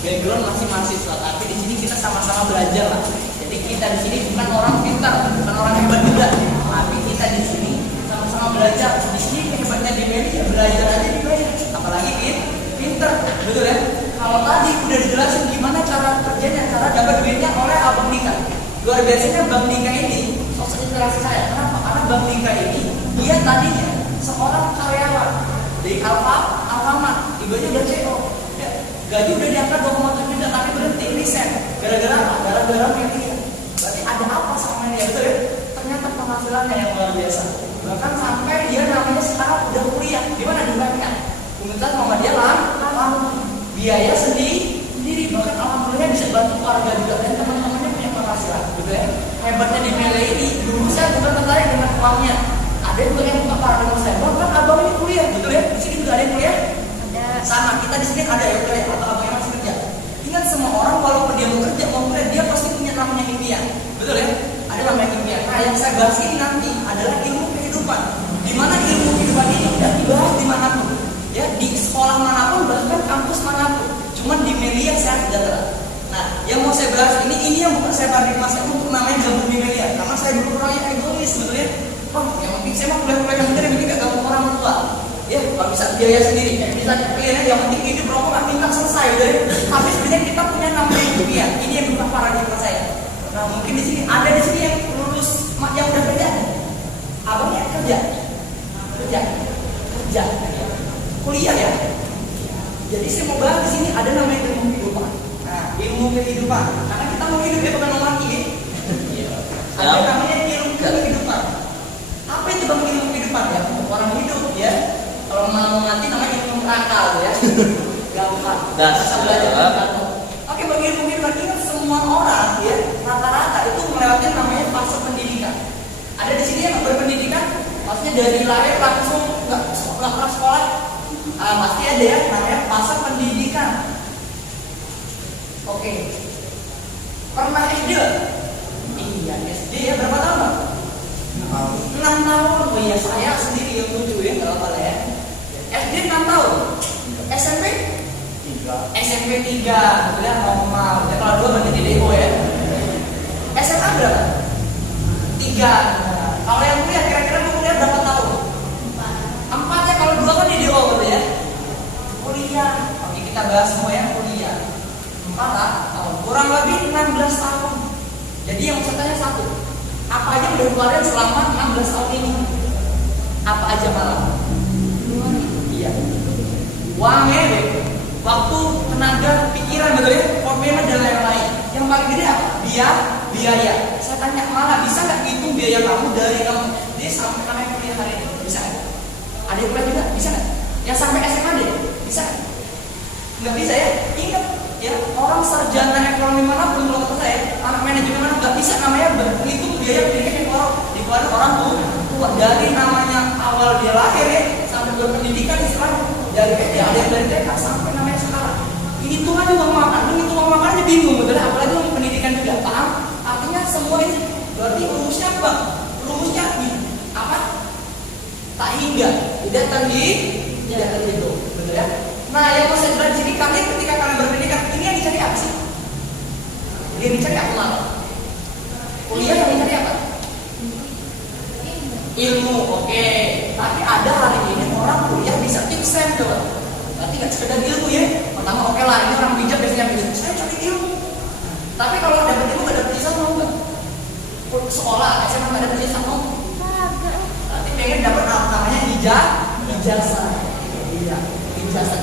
background masih mahasiswa, tapi di sini kita sama-sama belajar lah. Jadi kita di sini bukan orang pintar, bukan orang hebat juga, tapi kita di sini sama-sama belajar. Di sini hebatnya di Meli ya belajar aja dibayar, apalagi pintar, betul ya? Kalau tadi udah dijelasin gimana cara kerjanya, cara dapat duitnya oleh Abang Dika. Luar biasanya Bang Dika ini sosok inspirasi saya. Kenapa? Karena Bang Dika ini dia tadinya seorang karyawan di Alfamart, ibunya udah CEO. Gaji udah diangkat 2,7 juta tapi berhenti resign. Gara-gara apa? Gara-gara media. Berarti ada apa sama media, betul ya? Ternyata penghasilannya yang luar biasa. Bahkan sampai dia namanya sekarang udah kuliah. Gimana dibandingkan? Kemudian mama dia biaya sendiri. Bahkan alhamdulillah bisa bantu keluarga juga dan teman-temannya punya penghasilan, gitu ya. Hebatnya di Mele ini, dulu saya bukan tertarik dengan uangnya. Ada juga yang buka para dengan saya. Bahkan abang ini kuliah, betul ya? Di sini juga ada yang kuliah. Sama, kita di sini ada ya kuliah atau abangnya masih kerja. Ingat semua orang walaupun dia mau kerja mau kuliah dia pasti punya namanya impian, betul ya? Ada namanya impian. Nah yang saya bahas ini nanti adalah ilmu kehidupan. Di mana ilmu kehidupan ini tidak dibahas dimanapun, ya di sekolah manapun bahkan kampus manapun. Cuman di media saya tidak terang. Nah yang mau saya bahas ini yang bukan saya paradigma saya untuk namanya gabung di media. Karena saya dulu orangnya egois sebetulnya. Yang penting saya mau kuliah yang benar yang penting gak gabung orang tua. Ya, kalau bisa biaya sendiri, bisa kalian yang penting hidup rokok nggak minta selesai, udah. Tapi sebenarnya kita punya namanya impian. Ini yang bukan paradigma saya. Nah, mungkin di sini ada di sini yang lulus yang udah kerja. Abangnya kerja, kuliah ya. Jadi saya mau bahas di sini ada namanya ilmu kehidupan. Nah, ilmu kehidupan. Karena kita mau hidup ya bukan mau mati ya. Ada namanya ilmu kehidupan. Apa itu bang ilmu kehidupan ya? Untuk orang hidup ya. Kalau mau mati namanya ilmu akal ya. Gampang. Dasar belajar. Oke, bagi ilmu kehidupan ingat semua orang ya rata-rata itu melewati namanya fase pendidikan. Ada di sini yang berpendidikan, maksudnya dari lahir langsung nggak sekolah. Pasti ada ya namanya fase pendidikan. Oke. Pernah SD? Iya SD ya berapa tahun? 6 tahun. Oh iya saya sendiri yang lucu ya kalau apa ya. SD 6 tahun. SMP 3. SMP 3. Udah normal. Ya kalau 2 berarti di DO ya. SMA berapa? 3. Kalau yang kuliah kira-kira mau kuliah berapa tahun? 4 ya, kalau 2 kan di DO gitu ya. Kuliah. Oke, kita bahas semua ya kuliah. 4 tahun. Kurang lebih 16 tahun. Jadi yang saya tanya satu. Apa aja udah keluarin selama 16 tahun ini? Apa aja malam? Iya. Uang ya, waktu, tenaga, pikiran, betul ya? Pokoknya dan lain-lain. Yang paling gede apa? Biaya. Saya tanya malah bisa nggak hitung biaya kamu dari kamu SD sampai kamu kuliah hari ini? Bisa nggak? Ada yang kuliah juga? Bisa nggak? Yang sampai SMA deh? Bisa nggak? Nggak bisa ya? Ingat ya, orang sarjana ekonomi manapun kalau kata saya, anak manajemen mana nggak bisa namanya berhitung biaya pendidikan yang dikeluarkan orang tua dari namanya awal dia lahir ya sampai berpendidikan istilahnya dari SD ada yang dari TK sampai namanya sekarang. Hitungannya uang makan, itu uang makan aja bingung betul, apalagi uang pendidikan juga paham. Artinya semua ini berarti rumusnya apa? Rumusnya apa? Tak hingga, tidak terhitung, betul ya? Nah, yang mau saya bilang di sini kalian ketika kalian berpendidikan ini yang dicari apa sih? Yang dicari apa malah? Kuliah yang dicari apa? Ilmu, oke. Tapi ada hari ini orang kuliah bisa tipsen coba. Berarti nggak sekedar ilmu ya. Pertama oke lah, ini orang bijak biasanya bisa. Saya cari ilmu. Tapi kalau dapat ilmu nggak dapat ijazah mau nggak? Sekolah SMA nggak dapat ijazah mau? Berarti pengen dapat namanya ijazah. Iya.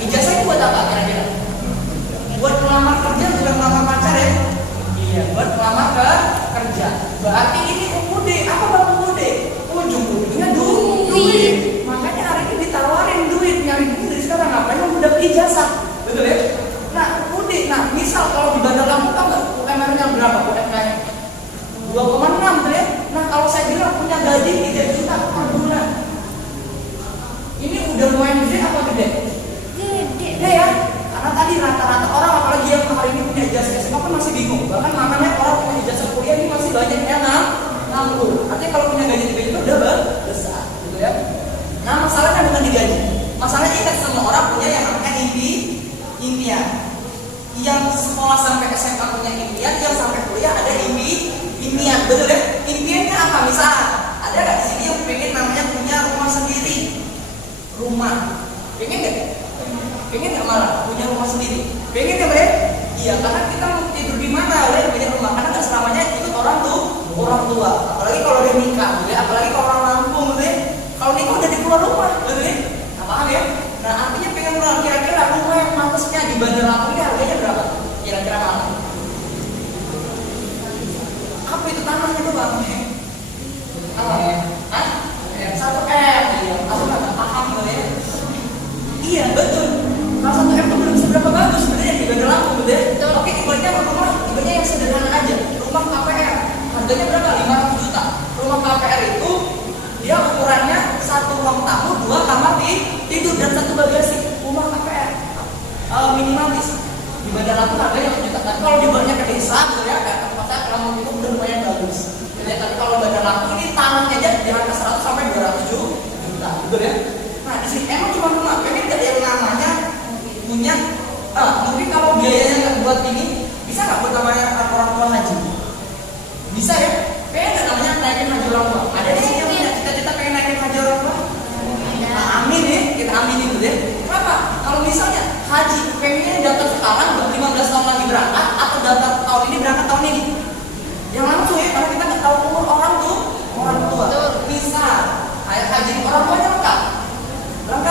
Ijazah itu buat apa kira-kira? Buat melamar kerja bukan melamar pacar ya? Iya, buat melamar kerja. Berarti ini UUD. Apa bang UUD? Ujung-ujungnya duit. Makanya hari ini ditawarin duit, nyari duit dari sekarang ngapain yang udah ijazah, betul ya? Nah UUD, misal kalau di Bandar Lampung tau nggak UMR-nya berapa? UMR-nya 2,6 betul ya? Nah kalau saya bilang punya gaji 3 juta per bulan, ini udah lumayan gede apa gede? Gede ya, karena tadi rata-rata orang apalagi yang hari ini punya ijazah SMA kan masih bingung. Bahkan makanya orang punya ijazah kuliah ini masih banyak yang nganggur. Artinya kalau punya gaji 3 juta udah besar, gitu ya. Nah masalahnya bukan di gaji, masalahnya ingat semua orang punya yang namanya impian. yang sekolah sampai SMA punya impian, yang sampai kuliah ada impian, betul ya? Impiannya apa? Misalnya, ada nggak di sini yang pengen namanya punya rumah sendiri? Rumah, pengen nggak? Pengen nggak malah punya rumah sendiri? Pengen nggak, Bre? Iya, karena kita mau tidur di mana, Bre? Punya rumah, karena nggak selamanya ikut orang tua. Apalagi kalau dia nikah, Bre. Apalagi kalau orang Lampung, Bre. Kalau nikah udah di keluar rumah, betul ya? Nah, paham ya? Nah, artinya pengen pulang, kira-kira rumah yang pantasnya di Bandar Lampung ini harganya berapa? Kira-kira mana? Apa itu tanahnya tuh, Bang? Apa? Hah? 1 M. Iya. Aku nggak paham, ya. Iya, betul. Kalau 1 M tuh belum seberapa bagus sebenarnya di Bandar Lampung, betul ya? Oke, ibaratnya yang sederhana aja. Rumah KPR, harganya berapa? 500 juta. Rumah KPR itu dia ukurannya 1 ruang tamu, 2 kamar tidur dan 1 bagasi. Rumah KPR minimalis di Bandar Lampung harganya 1 juta. Tapi kalau dibuatnya ke desa, gitu ya, kayak tempat saya Lampung itu udah lumayan bagus. Ya, tapi kalau Bandar Lampung ini tanahnya aja di harga 100 sampai 200 juta, betul ya? Nah, di sini emang cuma rumah, pengen nggak yang namanya punya? Mungkin kalau biayanya nggak buat ini, bisa nggak buat namanya orang tua haji? Bisa ya? Pengen nggak namanya naikin haji orang tua? Ada di sini yang punya cita-cita pengen naikin haji orang tua? Nah, amin ya, kita aminin dulu ya. Kenapa? Kalau misalnya haji pengennya daftar sekarang, 15 tahun lagi berangkat, atau daftar tahun ini berangkat tahun ini? Yang langsung ya, karena kita nggak tahu umur orang tua. Bisa, haji orang tuanya lengkap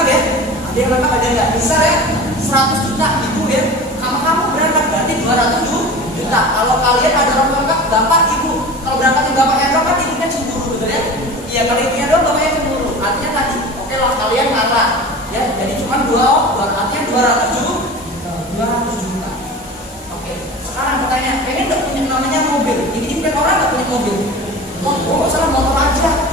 ya? Ada yang lengkap, ada yang nggak? Bisa ya? 100 juta ibu ya, kamu berangkat berarti 200 juta. Kalau kalian ada orang lengkap, bapak ibu. Kalau berangkatnya bapaknya doang kan ibunya cemburu, betul ya? Iya, kalau ibunya doang bapaknya cemburu. Artinya tadi, oke lah kalian kata ya, jadi cuma artinya 200 juta. Oke, sekarang pertanyaan, pengen nggak punya namanya mobil? Ini kan orang nggak punya mobil. Nggak salah, motor aja.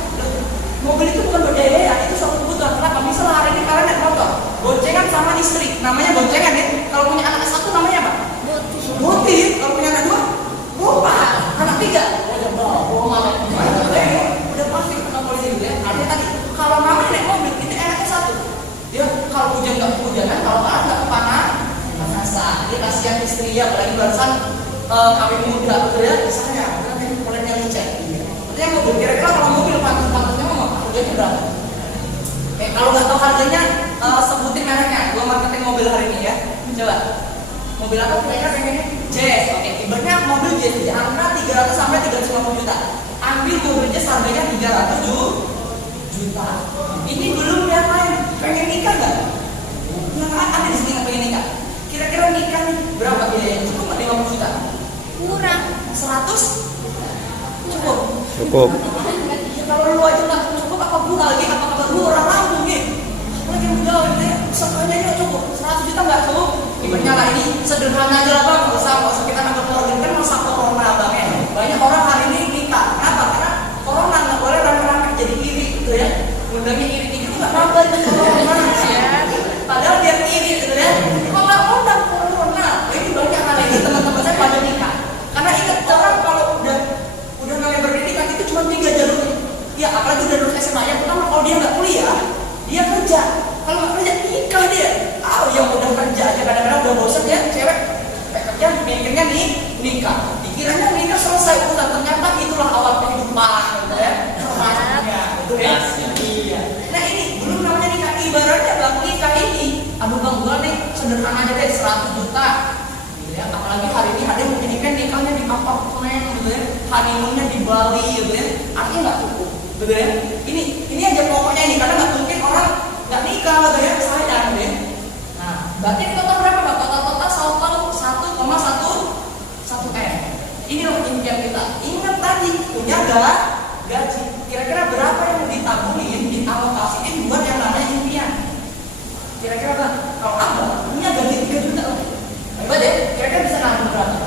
Mobil itu bukan berdaya ya, itu suatu kebutuhan. Kenapa? Misalnya hari ini kalian naik motor, boncengan sama istri, namanya boncengan ya. Kalau punya anak 1 namanya apa? Boti. Kalau punya anak 2, bopa. Anak 3, udah pasti kena polisi gitu ya. Artinya tadi, kalau namanya naik mobil, ini enaknya 1. Ya, kalau hujan nggak kehujanan, kalau panas nggak kepanasan. Dia kasihan istri ya, apalagi barusan kawin muda, betul ya. Misalnya, mulainya licin. Artinya mobil, kira-kira kalau mobil pantas-pantasnya harganya berapa? Kalau nggak tahu harganya, sebutin mereknya. Gua marketing mobil hari ini ya. Coba. Mobil apa kira-kira pengennya? Jazz. Oke, ibaratnya mobil Jazz di angka 300 sampai 350 juta. Ambil mobil Jazz harganya 300 juta. Ini belum yang lain. Pengen nikah nggak? Yang ada di sini nggak pengen nikah? Kira-kira nikah nih berapa biayanya? Cukup nggak 50 juta? Kurang. 100? Cukup. Kalau lu aja nggak cukup, apa gua lagi? Apa lu orang Lampung nih? Lagi muda ini, sekalinya aja cukup. 100 juta nggak cukup? Ibaratnya lah ini sederhana aja lah, Bang. Nggak usah kita nggak keluarin, kan masa corona, Bang ya. Banyak orang hari ini nikah. Kenapa? Karena corona nggak boleh rame-rame jadi iri gitu ya. Undangnya iri itu nggak nambah di corona. Padahal dia iri gitu ya. Kalau nggak undang corona, ini banyak hal ini teman-teman saya pada nikah. Karena ingat orang kalau udah namanya berpendidikan itu cuma 3 jalur. Ya, apalagi udah lulus SMA. Yang pertama, kalau dia nggak kuliah, dia kerja. Kalau nggak kerja, nikah dia. Yang udah kerja aja kadang-kadang udah bosan ya, cewek kerja mikirnya nih nikah. Dikiranya nikah selesai urusan, ternyata itulah awal kehidupan, gitu ya. Betul ya? Iya. Nah ini belum namanya nikah. Ibaratnya bang, nikah ini, aduh bang, gua nih sederhana aja deh, 100 juta. Gitu ya. Apalagi hari ini ada yang mungkin nikahnya di apartemen, gitu ya. Honeymoonnya di Bali, gitu ya. Artinya nggak cukup. Betul ya? Ini aja pokoknya ini, karena nggak mungkin orang nggak nikah, gitu ya, sayang deh. Nah, berarti total berapa Pak? Total saldo 1,1 M. Ini loh impian kita. Ingat tadi punya gaji. Kira-kira berapa yang ditabungin, dialokasiin buat yang namanya impian? Kira-kira Bang, kalau Abang punya gaji 3 juta, coba deh, kira-kira bisa nabung berapa?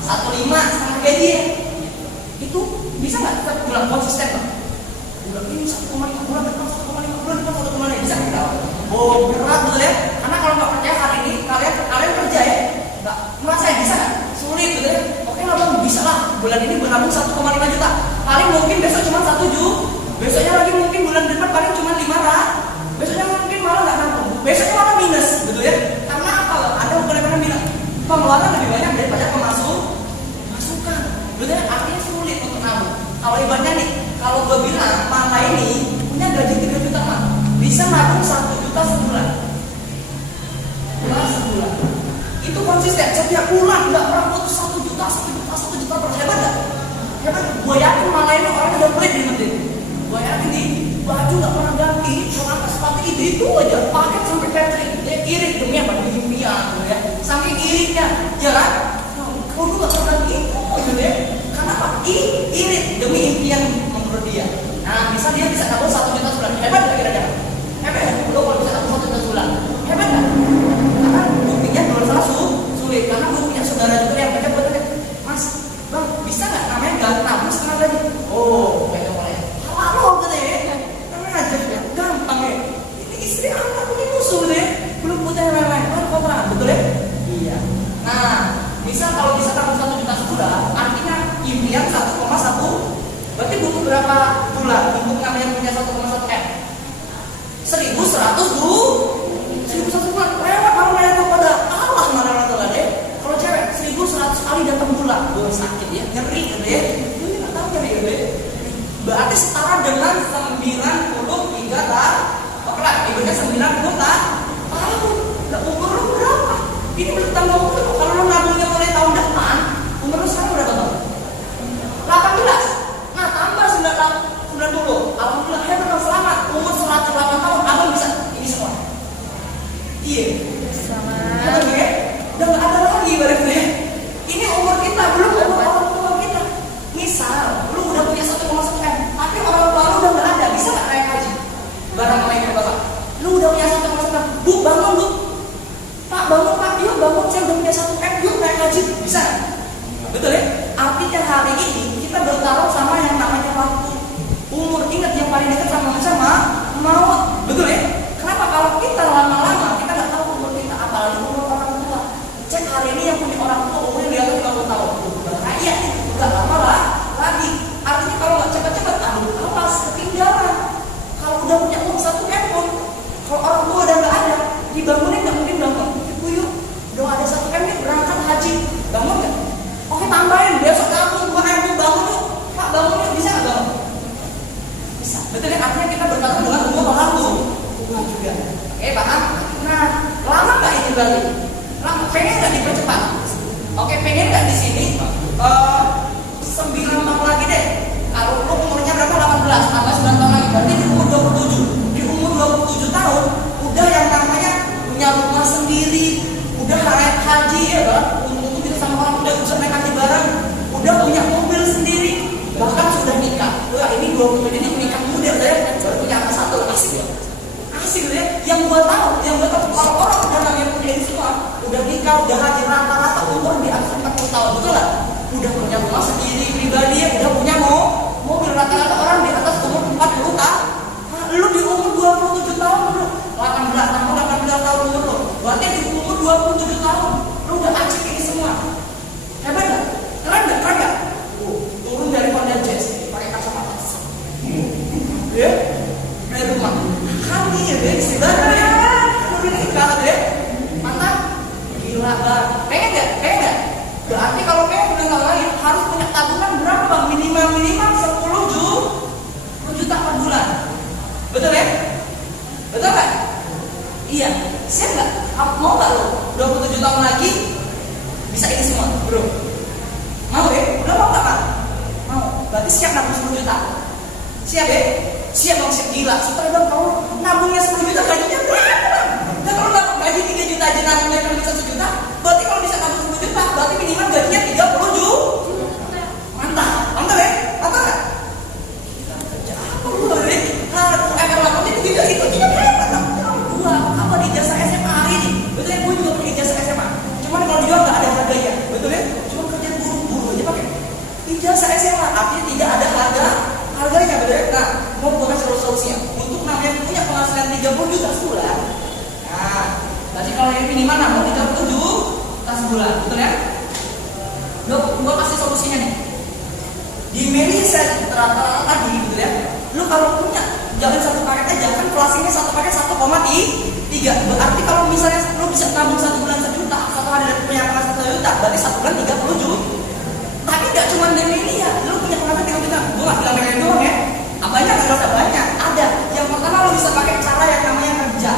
1,5 setengah gaji ya? Itu bisa nggak kita bulan konsisten Bang? Bulan ini 1,5, bulan depan 1,5, bulan depan 1,5, bisa nggak? Oh berat betul ya? Karena kalau nggak percaya hari ini kalian kerja ya, nggak merasa bisa nggak? Sulit betul ya? Oke lah Bang, bisa lah. Bulan ini menabung 1,5 juta. pengeluaran lebih banyak daripada pemasukan. Betul, artinya sulit untuk nabung. Kalau ibaratnya nih, kalau gue bilang mama ini punya gaji 3 juta mah, bisa nabung 1 juta sebulan. Sebulan. Itu konsisten setiap bulan, nggak pernah putus 1 juta, 1 juta per hebat nggak? Hebat. Gue yakin mama ini orang udah pelit di masjid. Gue yakin nih baju nggak pernah ganti, cuma sepatu itu aja pakai sampai catering. Dia irit demi apa? Demi impian, gitu ya. Saking iritnya, ya kan? Kalau gue nggak pernah gitu, gitu ya. Karena apa? Irit demi impian menurut dia. Nah, bisa dia bisa nabung 1 juta sebulan. Hebat nggak kira-kira? Hebat ya? Lo kalau bisa nabung 1 juta sebulan, hebat nggak? Karena buktinya kalau salah sulit. Karena gue punya saudara juga yang banyak buat Mas, bang, bisa nggak namanya gak nabung setengah gaji? Oh, kayak boleh. Halo, gitu ya. Namanya aja gampang ya. Ini istri anak punya musuh gitu ya. Belum punya yang lain-lain. Kan kontrakan, betul ya? Iya. Nah, misal kalau bisa nabung 1 juta sebulan, artinya impian 1,1. Berarti butuh berapa bulan untuk namanya punya 1,1 M? 1.100 bu. 1.100 bulan. Lewat malah nanya pada Allah mana deh. Kalau cewek 1.100 kali datang bulan, sakit ya, nyeri gitu ya. Ini nggak tahu nyeri gitu ya. Berarti setara dengan 93 tahun. Oke, ibunya 90 tahun. Nah, umur lu berapa? Ini belum tambah umur. Kalau lu nabungnya mulai tahun depan, umur lu sekarang berapa tahun? 18. Nah, tambah 90. Alhamdulillah, hebat dan selamat. Umur 108 tahun, abang bisa ini semua. Iya. Selamat. Oke. Udah nggak ada lagi ibaratnya. Ini umur kita, belum umur orang tua kita. Misal, lu udah punya 1,1 M, tapi orang tua lu udah nggak ada, bisa nggak naik haji? Barang naik bapak. Lu udah punya 1,1 M, bu bangun bu. Pak bangun pak, yuk bangun, saya udah punya 1 M, yuk naik haji, bisa? Betul ya? Artinya hari ini kita bertarung sama yang namanya waktu. Umur, ingat yang paling dekat sama maut. Betul ya? Kenapa kalau kita lama-lama kita nggak tahu umur kita, apalagi umur orang tua. Cek hari ini yang punya orang tua umurnya di atas 50 tahun. Bahaya nih, udah lama lah lagi. Artinya kalau nggak cepat-cepat, awas ketinggalan. Kalau udah punya uang 1 M pun, kalau orang tua udah nggak ada, dibangunin nggak mungkin bangun. Yuk, udah ada 1 M nih berangkat haji, bangun nggak? Oke tambahin besok kamu 2 M bangun yuk. Pak bangun yuk, bisa nggak bangun? Bisa. Betul ya? Artinya kita bertarung dengan umur orang tua juga. Oke paham? Nah, lama nggak ini berarti? Lama. Pengen nggak dipercepat? Oke, pengen nggak di sini 9 tahun lagi deh. Kalau lu umurnya berapa? 18, tambah 9 tahun lagi. Berarti di umur 27. Di umur 27 tahun udah yang namanya punya rumah sendiri, udah naik haji ya kan? Untuk kita sama orang udah bisa naik haji bareng, udah punya mobil sendiri, bahkan sudah nikah. Wah ini 20 ini nikah muda ya, baru punya anak 1, asik ya. Asik ya. Yang gua tahu kalau orang udah namanya punya ini semua, udah nikah, udah haji rata-rata umur di atas 40 tahun, betul nggak? Udah punya rumah sendiri pribadi, udah punya mobil, rata-rata orang di atas umur 40 tahun. Lu di umur 27 tahun lu 18 tahun umur lu. Berarti di umur 27 tahun lu udah acik ini semua. Hebat gak? Keren gak? Turun dari Honda Jazz pakai kacamata. Ya? Dari rumah. Kami ya deh, sebenarnya ya. Lu ini kalah deh. Mantap. Gila banget. Pengen gak? Berarti kalau pengen udah nggak lain harus punya tabungan berapa bang? Minimal 10 juta per bulan. Betul ya? Betul kan? Iya. Siap nggak? Mau nggak lo? 27 tahun lagi bisa ini semua, bro? Mau ya? Udah mau nggak pak? Mau. Berarti siap nabung 10 juta. Siap ya? Siap bang, siap gila. Supaya bang kalau nabungnya 10 juta gajinya berapa bang? Nah kalau nabung gaji 3 juta aja nabungnya kan bisa 1 juta. Berarti kalau bisa nabung 10 juta, berarti minimal gajinya 30 juta. Mantap ya? Mantap nggak? Apa lu ini? UMR lakukan itu juga gitu. Tidak hebat lah. Apa di jasa SMA hari ini? Betul ya, gue juga pakai ijazah SMA. Cuman kalau dijual nggak ada harganya, betul ya? Cuma kerja buru-buru aja pakai ijazah SMA. Artinya tidak ada harganya, betul ya? Nah, mau gue kasih solusinya. Untuk namanya punya penghasilan 30 juta sebulan. Nah, berarti kalau yang minimal nabung 37 juta sebulan, betul ya? Gue kasih solusinya nih. Di Indonesia rata-rata tadi, gitu ya. Lu kalau punya jangan satu paket aja, kan inflasinya satu paket 1,3. Berarti kalau misalnya lu bisa nabung 1 bulan 1 juta, satu hari punya penghasilan 1 berarti 1 bulan 30 juta. Tapi nggak cuma dari media, lu punya penghasilan 30 juta. Gue nggak bilang media doang ya. Banyak, nggak usah banyak. Ada. Yang pertama lu bisa pakai cara yang namanya kerja.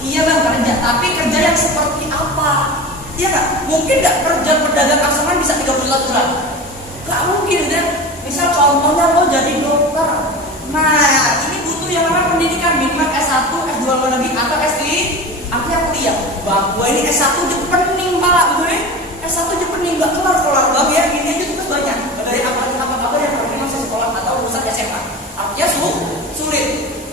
Iya bang, kerja. Tapi kerja yang seperti apa? Iya nggak? Mungkin nggak kerja pedagang asongan bisa 30 juta sebulan. Nggak mungkin kan? Misal contohnya lo jadi dokter. Nah, ini butuh yang namanya pendidikan minimal S1, S2 luar negeri atau S3. Artinya kuliah. Bang, gua ini S1 jepening malah, betul ya? S1 jepening nggak kelar bang ya. Ini aja tugas banyak. Dari apa yang kalau masih sekolah atau lulusan SMA. Artinya sulit.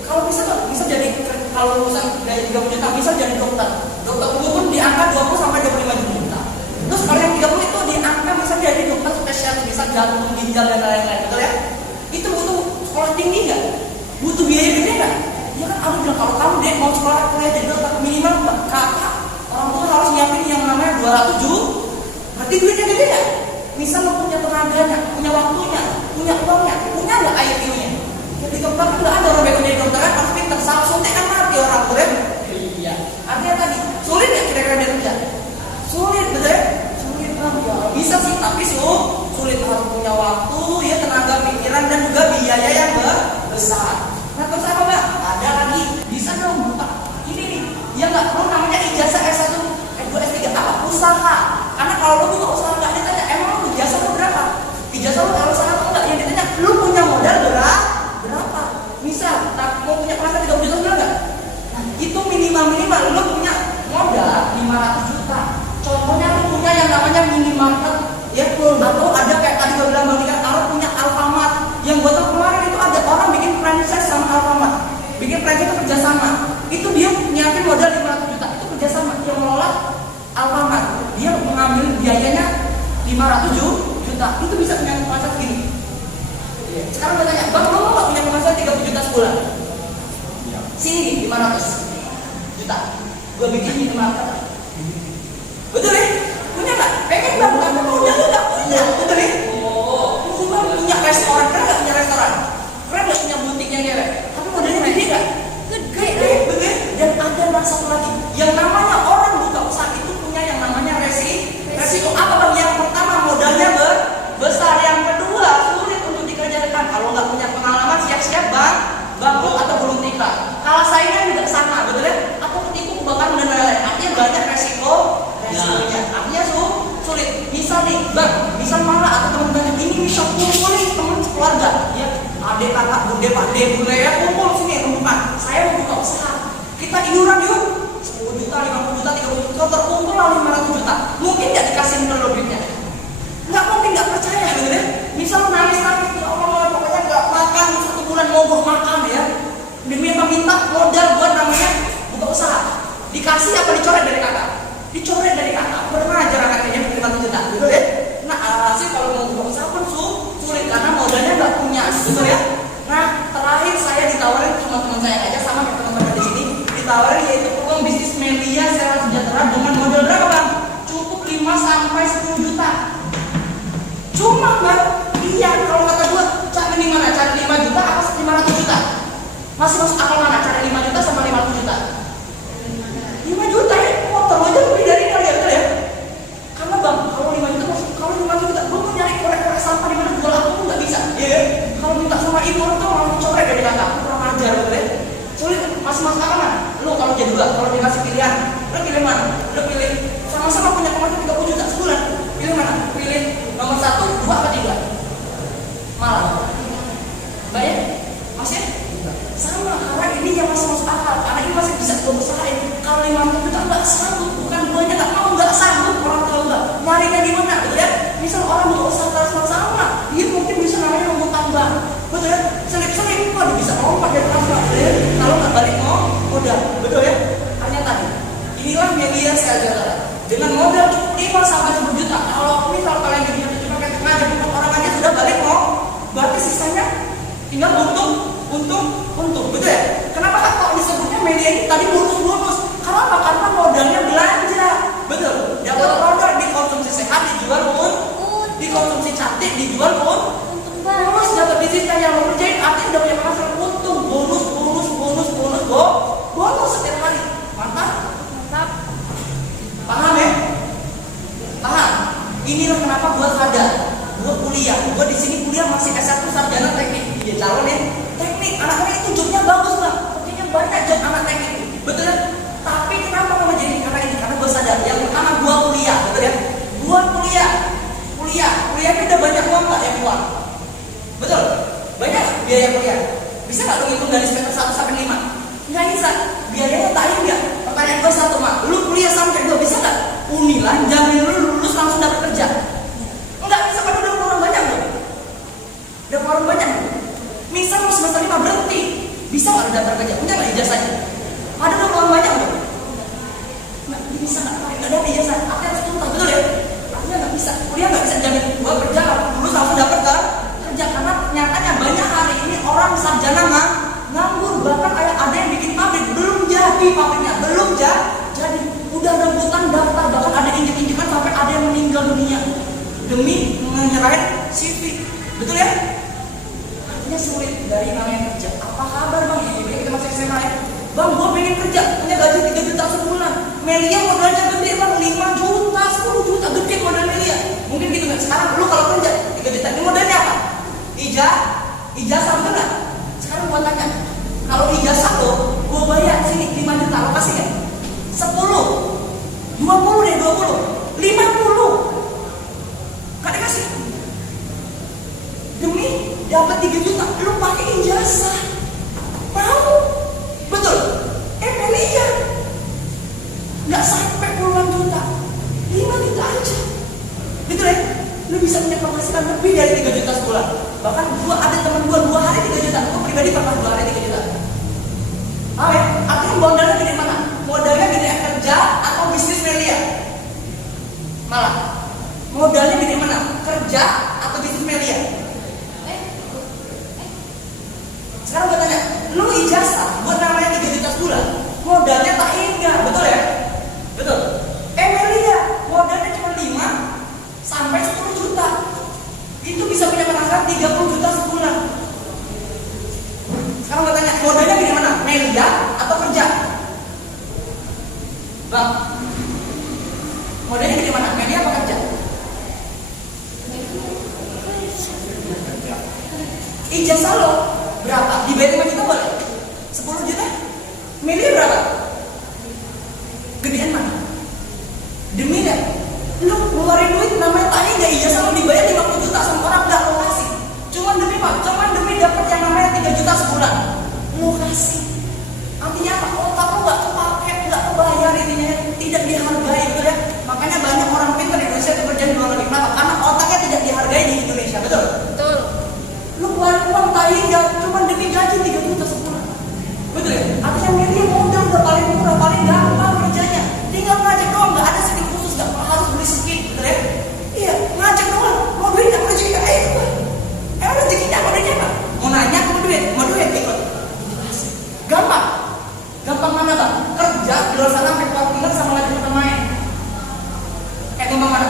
Kalau bisa jadi kalau lulusan dari 30 juta bisa jadi dokter. Dokter umum pun di angka 20 sampai 25 juta. Terus kalau yang 30 itu di angka bisa jadi dokter spesialis, bisa jantung, ginjal dan lain-lain, betul ya? Itu butuh sekolah tinggi nggak? Butuh biaya gede nggak? Ya kan aku bilang kalau kamu deh mau sekolah kuliah jadi dokter minimal kakak orang tua harus nyiapin yang namanya 200 juta. Berarti duitnya gede nggak? Misal lo punya tenaganya, punya waktunya, punya uangnya, punya nggak IQ-nya? Jadi dokter kan nggak ada orang bego jadi dokter kan pasti pinter, salah suntik kan mati orang tua. Iya. Artinya tadi sulit nggak kira-kira dia kerja? Sulit, betul ya? Sulit lah ya. Bisa sih, tapi sulit harus punya waktu, ya tenaga pikiran dan juga biaya yang besar. Nah terus apa nggak? Ada lagi, bisa dong buka. Ini nih, ya nggak perlu namanya ijazah S1, S2, S3 apa? Usaha. Karena kalau lo buka usaha nggak ditanya, emang lo ijazah lo berapa? Ijazah lo harus sangat enggak? Yang ditanya, lo punya modal berapa? Misal, mau punya penghasilan 30 juta sebulan nggak? Nah itu minimal lo punya modal 500 juta. Contohnya lo punya yang namanya minimarket, ya atau ada kayak tadi gue bilang Bang Dika, Arab punya Alfamart. Yang gue tahu kemarin itu ada orang bikin franchise sama Alfamart, bikin franchise itu kerjasama. Itu dia nyiapin modal 500 juta, itu kerjasama. Dia mengelola Alfamart, dia mengambil biayanya 500 juta, itu bisa punya penghasilan segini. Sekarang gue tanya, bang lo mau gak punya penghasilan 30 juta sebulan? Sini 500 juta, gue bikin minimarket. Betul ya? Punya nggak? Pengen bang, tapi modalnya nggak punya, betul ya? Minimal punya restoran, keren nggak punya restoran? Keren nggak punya butiknya dewek? Tapi modalnya gede nggak? Gede, betul. Dan ada satu lagi, yang namanya orang buka usaha itu punya yang namanya resiko apa bang? Yang pertama modalnya besar, yang kedua sulit untuk dikerjakan. Kalau nggak punya pengalaman siap-siap bang, bangkrut atau gulung tikar. Kalau saingan juga sama, betul ya? Atau ketipu kebakaran dan lain-lain. Artinya banyak resikonya. Artinya sulit. Misal nih, bang, misal malah atau teman-teman ini bisa kumpulin teman sekeluarga, ya, adik, kakak, bude, pakde, bule ya, kumpul sini rumah. Saya mau buka usaha. Kita iuran yuk, 10 juta, 50 juta, 30 juta, terkumpul lah 500 juta. Mungkin nggak dikasih menurut duitnya? Nggak mungkin, nggak percaya, gitu ya. Misal nangis-nangis, ya Allah, pokoknya nggak makan 1 bulan mogok makan ya. Demi minta modal buat namanya buka usaha. Dikasih apa dicoret dari kakak? Dicoret dari kakak. Pernah aja kakaknya 5 juta, gitu ya. Nah, alhasil kalau mau buka usaha pun sulit karena modalnya nggak punya, gitu ya. Nah, terakhir saya ditawarin teman-teman saya aja sama kayak teman-teman di sini, ditawarin yaitu peluang bisnis media secara sejahtera dengan modal berapa bang? Cukup 5 sampai 10 juta. Cuma bang, iya kalau kata gue, cari mana? Cari 5 juta apa 500 juta? Masih masuk akal mana? Cari 5 juta sama 500 juta? 5 juta ya, motor aja lebih dari kali ya, betul ya? Karena bang, kalau 5 juta, kalau 5 juta, gue mau nyari korek-korek sampah di mana jual aku nggak bisa. Iya. Kalau minta sama ibu orang tuh langsung coret dari kakak, aku kurang ajar, betul ya? Sulit, masih masuk akal mana? Lo kalau jadi dua, kalau dikasih pilihan, lo pilih mana? Lo pilih sama-sama punya penghasilan 30 juta sebulan, pilih mana? Pilih nomor 1, 2, atau 3? Malah, mbak ya? Masih? Sama, karena ini yang masih masuk akal, karena ini masih bisa gue usahain. Kalau 50 juta nggak sanggup, bukan duanya nggak mau, nggak sanggup, orang tahu nggak? Nyarinya di mana, betul ya? Misal orang butuh usaha transfer sama, dia mungkin bisa namanya ngomong tambah, betul ya? Selip-selip, kok dia bisa lompat dari transfer, betul ya? Kalau nggak balik modal, betul ya? Hanya tadi, inilah media sejahtera dengan modal cukup 5 sampai 10 juta. Kalau misal kalian jadi cuma kayak ngajak 4 orang aja sudah balik berarti sisanya tinggal untung, betul ya? Kenapa kok disebutnya media ini tadi bonus? Kenapa? Karena modalnya belanja, betul. Dapat produk dikonsumsi sehat dijual pun, dikonsumsi cantik dijual pun, bonus dapat bisnis yang lo kerjain artinya udah punya penghasilan untung, bonus setiap hari. Mantap? Paham ya? Paham? Inilah kenapa gue sadar, gue kuliah, gue di sini kuliah masih S1 sarjana teknik, jadi calon ya teknik. Anak-anak itu jobnya bagus bang, pekerjaan banyak job anak teknik, betul ya? Tapi kenapa gue jadi anak ini? Karena gue sadar, yang pertama gue kuliah, betul ya? Gue kuliah itu udah banyak uang nggak yang keluar? Betul? Banyak biaya kuliah. Bisa nggak lu hitung dari semester 1 sampai 5? Nggak bisa. Biayanya tahu nggak? Pertanyaan gue satu mak, lu kuliah sampai 2 bisa nggak? Unilan jamin lu lulus langsung dapat kerja. Nggak bisa, kan udah orang banyak loh. Udah orang banyak. Misal lu semester 5 berhenti, bisa nggak lu daftar kerja? Punya nggak ijazahnya? Ada orang banyak loh. Nggak bisa, nggak ada ijazah. Artinya harus tuntas, betul ya? Artinya nggak bisa. Kuliah nggak bisa jamin gua kerja lulus langsung dapat kerja, karena nyatanya banyak hari ini orang sarjana nganggur. Bahkan ada yang bikin pabrik belum jadi pabriknya, belum jadi udah rebutan daftar, bahkan ada injek-injekan sampai ada yang meninggal dunia demi menyerahin CV, betul ya? Artinya sulit dari namanya kerja. Apa kabar bang? Ini kita masih SMA ya. Bang, gue pengen kerja, punya gaji 3 juta sebulan. Melia modalnya gede bang, 5 juta, 10 juta, gede modal Melia. Mungkin gitu kan? Sekarang lu kalau kerja 3 juta, ini modalnya apa? Ijazah betul nggak? Sekarang gue tanya, kalau ijazah lo, gue bayar sini 5 juta, lo kasih nggak? 10, 20 deh, 20, 50, gak dikasih. Demi dapat 3 juta, lo pakai ijazah, mau? Betul? Melia, nggak sampai puluhan juta, 5 juta aja, betul ya? Lu bisa punya penghasilan lebih dari 3 juta sebulan. Bahkan ada teman gua 2 hari 3 juta. Gua pribadi pernah 2 hari 3 juta. Artinya modalnya gede mana? Modalnya gede kerja atau bisnis Melia? Malah modalnya gede mana? Kerja atau bisnis Melia? Sekarang gua tanya, lu ijazah buat namanya 3 juta sebulan, modalnya tak hingga, betul ya? Betul. Melia modalnya cuma 5 sampai 10 juta. Itu bisa punya penghasilan 30 juta sebulan. Sekarang gue tanya, modalnya gimana? Melia atau kerja? Bang, modalnya gimana? Melia apa kerja? Ijazah lo berapa? Dibayar 5 juta boleh? 10 juta? Melia berapa? Gedean mana? Demi deh, lu ngeluarin duit namanya tanya gak ijazah lo dibayar 50 juta sama orang gak lo kasih. Cuman demi dapat yang namanya 3 juta sebulan lo kasih. Artinya apa? Otak lo gak kepake, gak kebayar, intinya tidak dihargai, betul ya? Makanya banyak orang pintar di Indonesia bekerja di luar negeri. Kenapa? Karena otaknya tidak dihargai di Indonesia, betul? Betul. Lu keluarin uang tanya gak cuman demi gaji 3 juta sebulan, betul ya? Artinya media modal udah paling murah, paling gampang kerjanya. Tinggal ngajak doang, gak ada skill khusus, gak harus beli skill, betul ya? Iya, ngajak doang, mau duit gak mau rezeki gak? Ayo gue, emang rezekinya mau duitnya apa? Mau nanya, mau duit ikut. Gampang mana bang? Kerja di luar sana sampai populer sama lagi main. Gampang mana?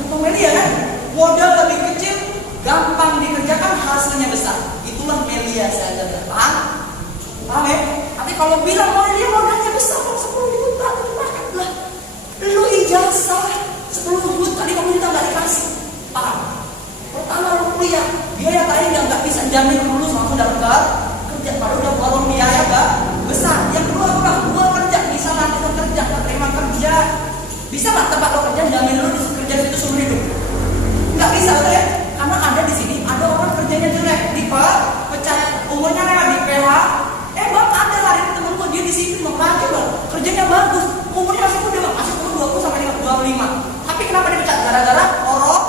Gampang media kan? Modal lebih kecil, gampang dikerjakan, hasilnya besar. Itulah media saya kata. Paham ya? Tapi kalau bilang modalnya besar, 10 juta, lah. Lu ijazah 10 juta, 50 juta gak dikasih. Paham? Pertama lu kuliah, biaya tadi gak bisa jamin lulus langsung dapat kerja. Baru udah keluar biaya gak besar. Yang kedua apa? Gua kerja, misalnya kita kerja, gak terima kerja, bisa gak tempat lo kerja jamin lu kerja situ seumur hidup? Gak bisa, betul ya? Karena ada di sini ada orang kerjanya jelek, dipecat, umurnya lewat di PH. Bang, ada hari ini temen gue, dia di sini mau rajin bang, kerjanya bagus, umurnya masih muda bang, masih umur 20 sampai 25. Tapi kenapa dipecat? Gara-gara orok.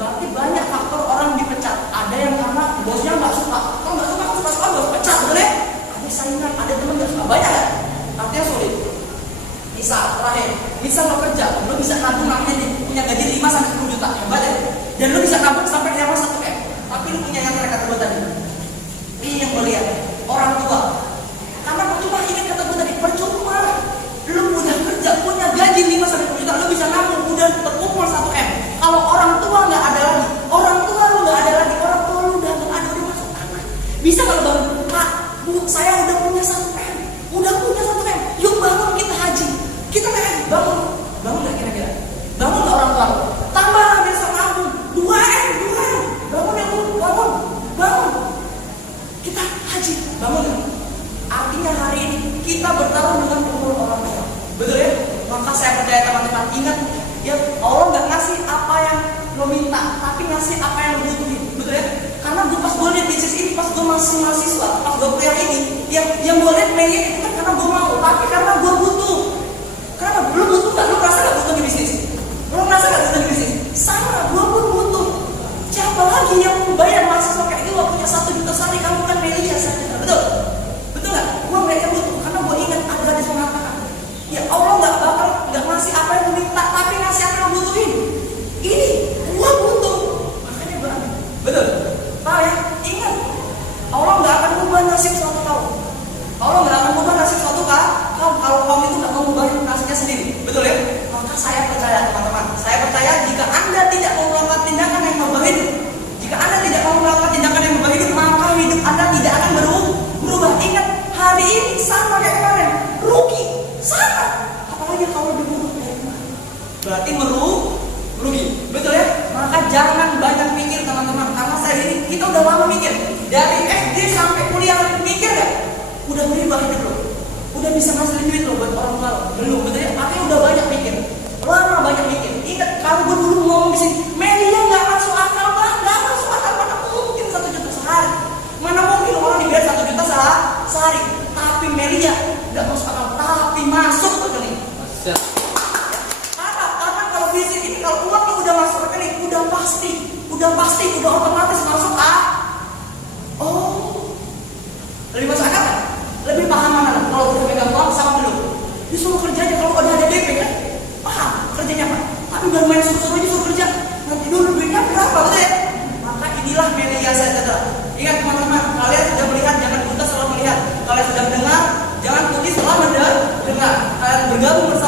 Berarti banyak faktor orang dipecat. Ada yang karena bosnya nggak suka. Kalau nggak suka, suka bos pecat, boleh? Ada saingan, ada teman nggak suka, banyak ya? Artinya sulit. Bisa lo kerja, lo bisa nabung namanya nih, punya gaji 5 sampai 10 juta, hebat ya? Dan lo bisa nabung sampai nyawa 1 M. Tapi lo punya yang mereka kata tadi. Ini yang gue lihat. Orang tua, karena percuma, ingat kata gue tadi, percuma lu udah kerja, punya gaji 5 sampai 10 juta, lu bisa nabung, udah terkumpul 1 M. Kalau orang tua nggak ada lagi, orang tua lu nggak ada lagi, orang tua lu udah nggak ada, udah masuk tanah. Bisa kalau bang, Pak, Bu, saya udah punya 1 M, udah punya 1 M, yuk bangun kita haji, kita naik haji, bangun nggak kira-kira? Bangun nggak orang tua lu? teman-teman ingat ya, Allah nggak ngasih apa yang lo minta, tapi ngasih apa yang lo butuhin, betul ya? Karena pas gue lihat bisnis ini, pas gue masih mahasiswa, pas gue kuliah ini, yang gue lihat media itu kan karena gue mau, tapi karena gue butuh. Kenapa? Lo butuh nggak? Lo merasa nggak butuh di bisnis? Lo merasa nggak butuh di bisnis? Sama, gue pun butuh. Siapa lagi yang bayar mahasiswa kayak itu? Punya 1 juta sehari, kamu kan media saja, betul? Betul nggak? Gue mereka butuh, karena gue ingat ada hadis mengatakan, ya Allah nggak ngasih apa yang lo minta, tapi ngasih apa yang lo butuhin. Ini gue butuh, makanya gue ambil. Betul? Tahu ya? Ingat, Allah nggak akan ubah nasib suatu kaum. Allah nggak akan ubah nasib suatu kaum kalau kaum itu nggak mau ubah nasibnya sendiri. Betul ya? Maka saya percaya teman-teman, saya percaya jika Anda tidak mau melakukan tindakan yang merubah hidup, jika Anda tidak mau melakukan tindakan yang merubah hidup, maka hidup Anda tidak akan berubah. Ingat, hari ini sama kayak kemarin, rugi, sama. Apalagi kalau lebih buruk dari kemarin, berarti merugi. Betul ya? Maka jangan banyak mikir teman-teman. Karena saya ini, kita udah lama mikir. Dari SD sampai kuliah mikir gak? Udah berubah hidup lo? Udah bisa ngasih duit lo buat orang tua lo? Belum, betul ya? Artinya udah banyak mikir. Lama banyak mikir. Ingat, kalau gue dulu ngomong di sini, media gak masuk akal, gak masuk akal. Mana mungkin 1 juta sehari? Mana mungkin orang dibayar 1 juta sehari? Tapi media gak masuk akal, tapi masuk ke rekening. Karena kalau bisnis ini, kalau uangnya udah masuk ke rekening, udah pasti, udah otomatis masuk lebih masuk akal kan? Lebih paham mana? Kalau udah pegang uang sama belum? Disuruh kerjanya kalau udah ada DP kan? Paham kerjanya apa? Tapi baru main suruh aja suruh kerja. Nanti dulu duitnya berapa, betul ya? Maka inilah media saya kata. Ingat teman-teman, kalian sudah melihat, jangan buta selalu melihat. Kalian sudah mendengar, jangan putih setelah mendengar. Kalian bergabung bersama